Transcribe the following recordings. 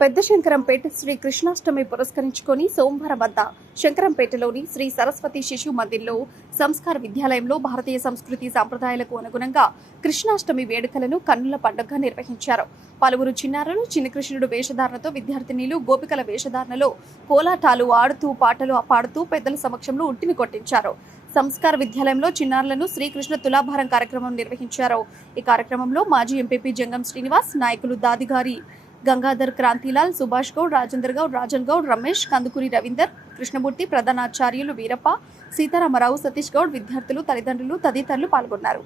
పెద్ద శంకరంపేట శ్రీ కృష్ణాష్టమి పురస్కరించుకొని సోమవారం వద్ద శంకరంపేటలోని శ్రీ సరస్వతి శిశు మందిర్లో సంస్కార విద్యాలయంలో భారతీయ సంస్కృతి సాంప్రదాయాలకు అనుగుణంగా కృష్ణాష్టమి వేడుకలను కన్నుల పండుగగా నిర్వహించారు. పలువురు చిన్నారులు చిన్నకృష్ణుడు వేషధారణతో విద్యార్థినిలు గోపికల వేషధారణలో కోలాటాలు ఆడుతూ పాటలు పాడుతూ పెద్దల సమక్షంలో ఉట్టిని కొట్టించారు. సంస్కార విద్యాలయంలో చిన్నారులను శ్రీకృష్ణ తులాభారం కార్యక్రమం నిర్వహించారు. ఈ కార్యక్రమంలో మాజీ ఎంపీపీ జంగం శ్రీనివాస్ నాయకులు దాదిగారి గంగాధర్ క్రాంతిలాల్ సుభాష్ గౌడ్ రాజేందర్ గౌడ్ రాజన్ గౌడ్ రమేష్ కందుకూరి రవీందర్ కృష్ణమూర్తి ప్రధానాచార్యులు వీరప్ప సీతారామరావు సతీష్ గౌడ్ విద్యార్థులు తల్లిదండ్రులు తదితరులు పాల్గొన్నారు.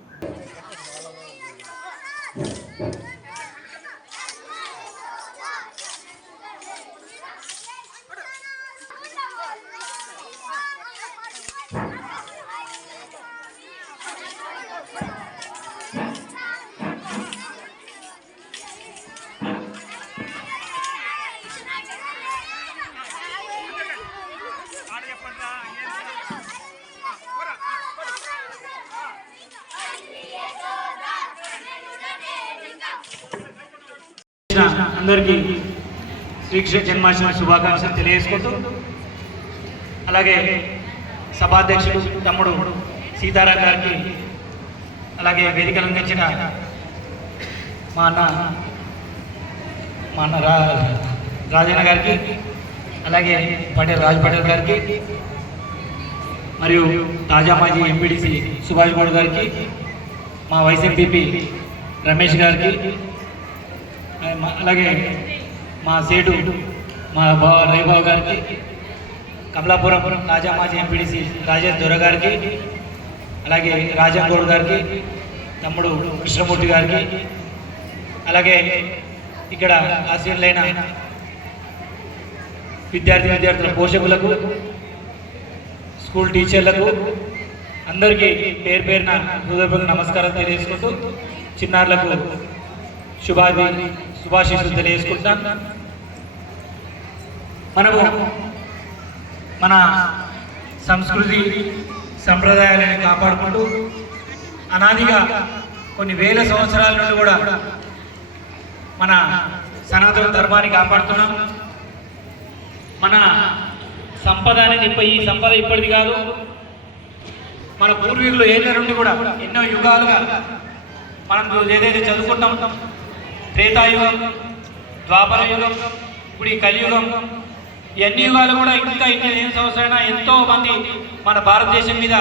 అందరికీ శ్రీకృష్ణ జన్మాష్టమి శుభాకాంక్షలు తెలియజేసుకుంటూ అలాగే సభాధ్యక్షుడు తమ్ముడు సీతారాం గారికి అలాగే వేదికలు అందించిన మా అన్న మా అన్న రా రాజన్న గారికి అలాగే పటేల్ రాజ్ పటేల్ గారికి మరియు తాజా మాజీ ఎంపీడీసీ సుభాష్ గౌడ్ గారికి మా వైస్ ఎంపీపీ రమేష్ గారికి అలాగే మా సేటు మా బావ రైబాబు గారికి కమలాపురం తాజా మాజీ ఎంపీడీసీ రాజేష్ దొర గారికి అలాగే రాజంగౌడ్ గారికి తమ్ముడు కృష్ణమూర్తి గారికి అలాగే ఇక్కడ ఆశీర్లైన విద్యార్థి విద్యార్థుల పోషకులకు స్కూల్ టీచర్లకు అందరికీ పేరు పేరున హృదయపూర్వక నమస్కారం తెలియజేసుకుంటూ చిన్నారులకు శుభాది శుభాశీస్సులు తెలియజేసుకుంటా. మనము మన సంస్కృతి సంప్రదాయాలను కాపాడుకుంటూ అనాదిగా కొన్ని వేల సంవత్సరాల నుండి కూడా మన సనాతన ధర్మాన్ని కాపాడుతున్నాం. మన సంపద అనేది ఈ సంపద ఇప్పటిది కాదు. మన పూర్వీకులు ఏళ్ళ నుండి కూడా ఎన్నో యుగాలుగా మనం ఏదైతే చదువుకుంటాం త్రేతాయుగం ద్వాపర యుగం ఇప్పుడు ఈ కలియుగం ఇవన్నీ యుగాలు కూడా ఇంకా ఇంకా ఎన్ని సంవత్సరాలైనా ఎంతో మంది మన భారతదేశం మీద